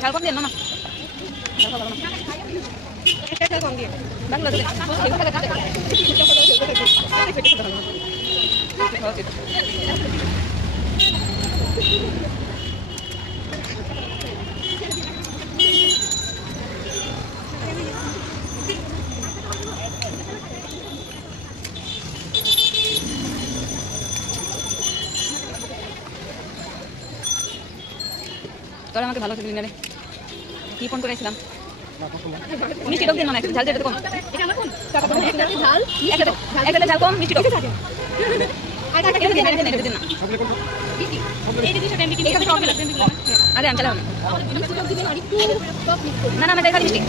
ঝাল কম দিয়ে না কম দিয়ে বাংলা তোরা আমাকে ভালো করে নিলে কি ফোন করেছিলাম মিষ্টি টক দিন না একটু ঝাল দিয়ে কম এটা আমার ফোন ঝাল একটা ঝাল কম মিষ্টি টক থাকে আর কাটা কেটে দিন না এই দিদি সাথে আমি কি আরে আমি চালাবো না না না আমি দেখাই মিষ্টি